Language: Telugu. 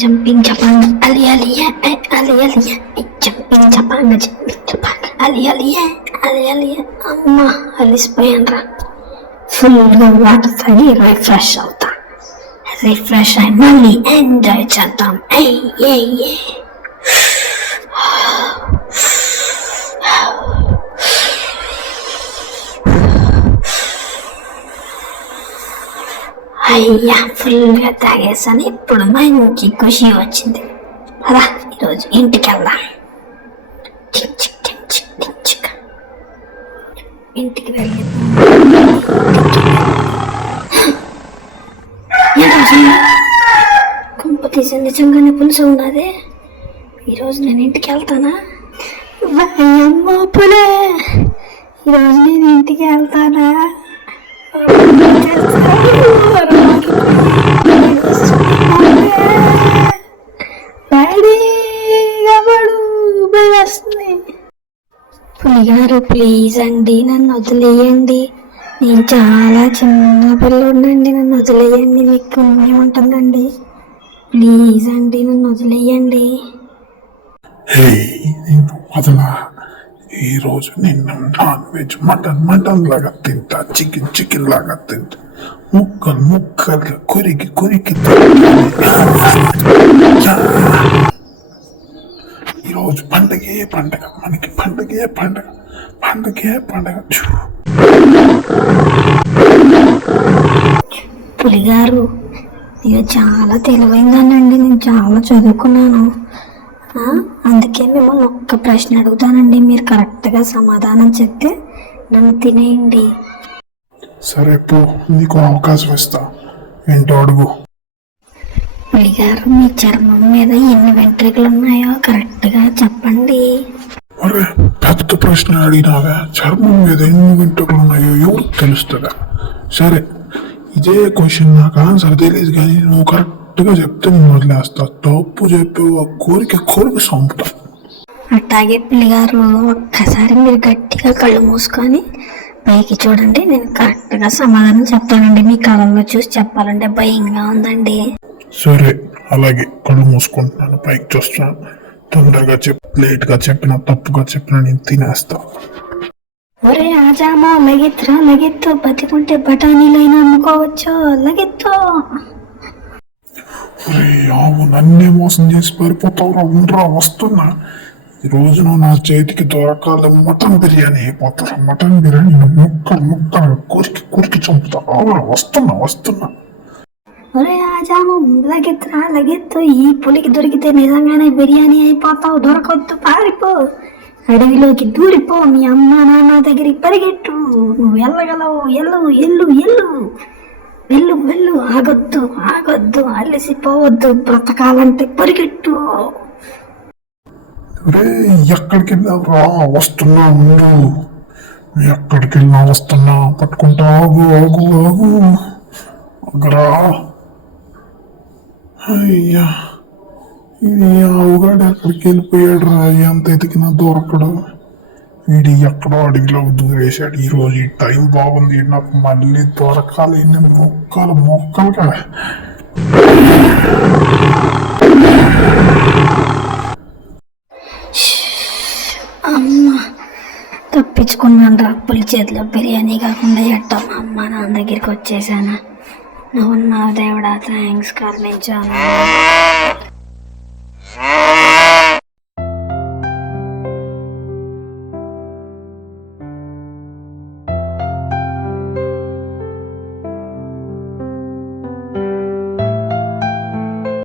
jumping, japang, ali ali jumping, japang, ali, అమ్మా అలిసిపోయాను. ఫుల్గా వాటర్ తాగి రిఫ్రెష్ అవుతా. రిఫ్రెష్ అయి మళ్ళీ ఎంజాయ్ చేద్దాం. అయ్యా ఫుల్గా తాగేసాను. ఇప్పుడు మంచి ఖుషి వచ్చింది. అలా ఈరోజు ఇంటికి వెళ్దాం. ఇంటికి వెళ్ళి కుంప తీసి నిజంగానే పులుసు ఉన్నది. ఈరోజు నేను ఇంటికి వెళ్తానా? అమ్మ పులే, ఈరోజు నేను ఇంటికి వెళ్తానా? పులిగారు ప్లీజ్ అండి, నన్ను వదిలేయండి. నేను చాలా చిన్న పిల్లోడినండి, నన్ను వదిలేయండి. మీకు పుణ్యం ఉంటుందండి. ప్లీజ్ అండి, నన్ను వదిలేయండి. ఈరోజు నిన్ను నాన్ వెజ్ మటన్ లాగా తింటా, చికెన్ లాగా తింటా, ముక్కలుగా కొరికి ఈరోజు పండగే మనకి పండగే పండగ. పులిగారు, నేను చాలా తెలివైందానండి. నేను చాలా చదువుకున్నాను. అందుకే మిమ్మల్ని ఒక్క ప్రశ్న అడుగుతానండి. మీరు కరెక్ట్గా సమాధానం చెప్తే నన్ను తినేయండి. సరే పో, నీకు అవకాశం ఇస్తా. ఏంటో అడుగు. పులిగారు, మీ చర్మం మీద ఎన్ని వెంట్రుకలు ఉన్నాయో కరెక్ట్గా చెప్పండి. అరే పెద్ద ప్రశ్న అడిగినావా? చర్మం మీద ఎన్ని వెంట్రుకలు ఉన్నాయో ఎవరికి తెలుస్తుందా? సరే, ఇదే క్వశ్చన్ నాకు ఆన్సర్ తెలియదు, కానీ నువ్వు కరెక్ట్గా చెప్తే నేను వదిలేస్తా. తప్పు చెప్పేవా కోరిక చంపుతా. అట్టాగే పులిగారు, ఒక్కసారి మీరు గట్టిగా కళ్ళు మూసుకొని పైకి చూడండి. నేను కరెక్ట్గా సమాధానం చెప్తానండి. మీ కళ్ళల్లో చూసి చెప్పాలంటే భయంగా ఉందండి. సరే అలాగే, కళ్ళు మూసుకుంటున్నాను, పైకి చూస్తున్నాను. తొందరగా లేట్గా చెప్పినా తప్పుగా చెప్పినా నేను తినేస్తా. ఒరే ఆజామో, లగెత్తు బతికుంటే బఠానీలైనా అమ్ముకోవచ్చు. లగెత్తు. ఆవు నన్నే మోసం చేసి పారిపోతావురా. ఉండరా, వస్తున్నా. ఈ రోజు నువ్వు నా చేతికి దొరకాలి. మటన్ బిర్యానీ అయిపోతారా. మటన్ బిర్యానీ ముక్కలు కొరికి చంపుతా. వస్తున్నా. ఒరే ఆజాము, లగెత్తు. ఈ పులికి దొరికితే నిజంగానే బిర్యానీ అయిపోతావు. దొరకొద్దు, పారిపో. అడవిలోకి దూరిపో. మీ అమ్మ నాన్న దగ్గరికి పరిగెట్టు. నువ్వు వెళ్ళగలవు. వెళ్ళు. ఆగొద్దు. అలసిపోవద్దు. బ్రతకాలంటే పరిగెట్టు. ఎక్కడికి వెళ్ళావురా? వస్తున్నా. ముందు ఎక్కడికి వెళ్ళినా వస్తున్నా. పట్టుకుంటా. ఆగు. అగరా. అయ్యా, ఇది ఆవుగాడు ఎక్కడికి వెళ్ళిపోయాడు రా? ఎంత ఎతికినా దొరకడు. వీడి ఎక్కడో అడవిలో దూరేశాడు. ఈరోజు ఈ టైం బాగుంది, నాకు మళ్ళీ దొరకాలి. మొక్కలుగా అమ్మ, తప్పించుకున్నాను రా. పులి చేతిలో బిర్యానీ కాకుండా ఎట్టా మా అమ్మ నాన్న దగ్గరికి వచ్చేసాను. నువ్వు నా దేవుడా, థ్యాంక్స్ కర్ణించాను.